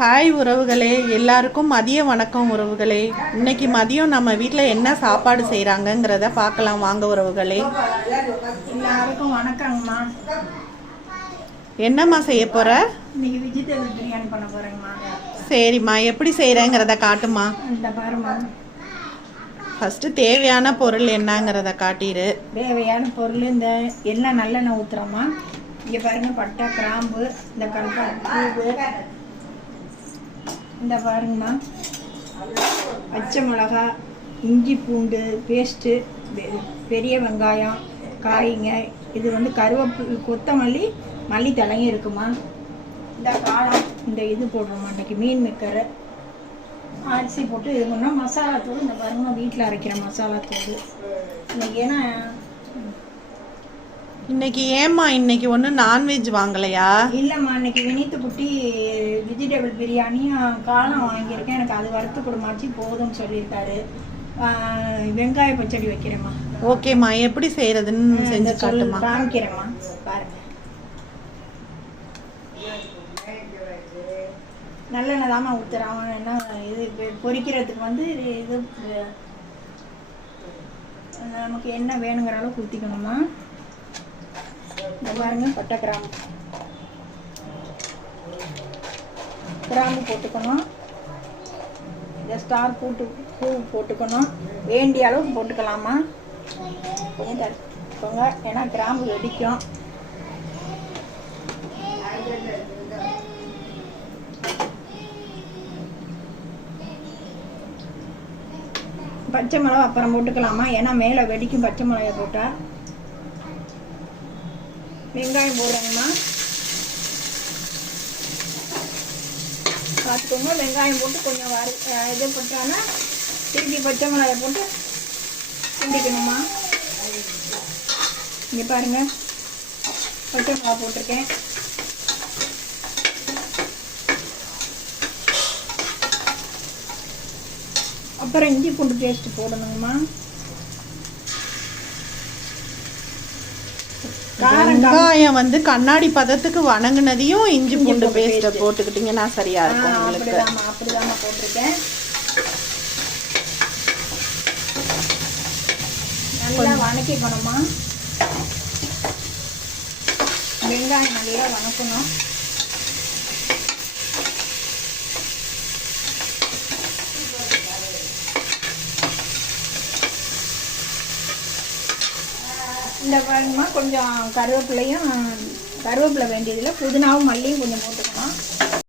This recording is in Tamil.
ஹாய் உறவுகளே, எல்லாருக்கும் மதிய வணக்கம் உறவுகளே. இன்னைக்கு மதியம் நம்ம வீட்டில் என்ன சாப்பாடு செய்கிறாங்கங்கிறத பார்க்கலாம் வாங்க உறவுகளே. எல்லாருக்கும் வணக்கங்கம்மா. என்னம்மா செய்ய போகிற? இன்னைக்கு வெஜிடபிள் பிரியாணி பண்ண போகிறேங்கம்மா. சரிம்மா, எப்படி செய்கிறேங்கிறத காட்டுமா. இந்த பாருமா, ஃபஸ்ட்டு தேவையான பொருள் என்னங்கிறத காட்டிடு. தேவையான பொருள் இந்த எண்ணெய் நல்லெண்ணெய் ஊற்றுறோம்மா. இங்கே பாருங்க, பட்டை, கிராம்பு, இந்த கல்பாப்பு, இந்த பாருங்கம்மா, பச்சை மிளகா, இஞ்சி பூண்டு பேஸ்ட்டு, பெரிய வெங்காயம், காய்ங்க, இது வந்து கருவேப்பிலை, கொத்தமல்லி, மல்லித்தலையும் இருக்குமா. இந்த காரம், இந்த இது போடுறோம்மா. இன்றைக்கி மீன் மேக்கரு, அரிசி போட்டு இது பண்ணால் மசாலா தூள். இந்த பாருங்க, வீட்டில் அரைக்கிற மசாலா தூள். இன்னைக்கு ஏன்னா இன்னைக்கு ஏம்மா இன்னைக்கு ஒன்றும் நான்வெஜ் வாங்கலையா? இல்லைம்மா, இன்னைக்கு வினித்து குட்டி வெஜிடபிள் பிரியாணியும் காளான் வாங்கியிருக்கேன். எனக்கு அது வறுத்து கொடுமாச்சு போதும்னு சொல்லியிருக்காரு. வெங்காய பச்சடி வைக்கிறேம்மா. ஓகேம்மா, எப்படி செய்கிறதுன்னு செஞ்சு காட்டுமா. காமிக்கிறேம்மா. பாருங்க, நல்லெண்ணெய் தாம்மா ஊற்றுறான். என்ன இது பொரிக்கிறதுக்கு வந்து இது நமக்கு என்ன வேணுங்கிற அளவுக்கு ஊற்றிக்கணுமா. இந்த பாருங்க, பட்டை, கிராம்பு போட்டுக்கணும். இந்த ஸ்டார் பூ போட்டுக்கணும். வேண்டிய அளவுக்கு போட்டுக்கலாமா. கொஞ்சம் தடுத்துக்கோங்க, ஏன்னா கிராம்பு வெடிக்கும். பச்சை மிளகா அப்புறம் போட்டுக்கலாமா, ஏன்னா மேலே வெடிக்கும் பச்சை மிளகா போட்டால். வெங்காயம் போடுறேங்கம்மா. பார்த்துக்கோங்க, வெங்காயம் போட்டு கொஞ்சம் இது போட்டானா திருப்பி பச்சை மிளகாய் போட்டு கிண்டிக்கணுமா. இங்கே பாருங்க, பச்சை மிளகா போட்டிருக்கேன். அப்புறம் இஞ்சி பூண்டு பேஸ்ட் போடணுங்கம்மா. வெங்காயம் வந்து கண்ணாடி பதத்துக்கு வணங்கினதையும் இஞ்சி பூண்டு பேஸ்ட்டை போட்டுக்கிட்டிங்கன்னா சரியா இருக்கும். அப்படிதாம்மா போட்டிருக்கேன். நல்லா வணக்கிக்கணுமா. வெங்காயம் நல்லா வணக்கணும். இந்த பாருங்கம்மா, கொஞ்சம் கருவேப்பிலை வேண்டியதில்லை, புதினாவும் மல்லியும் கொஞ்சம் போட்டுக்கணும்.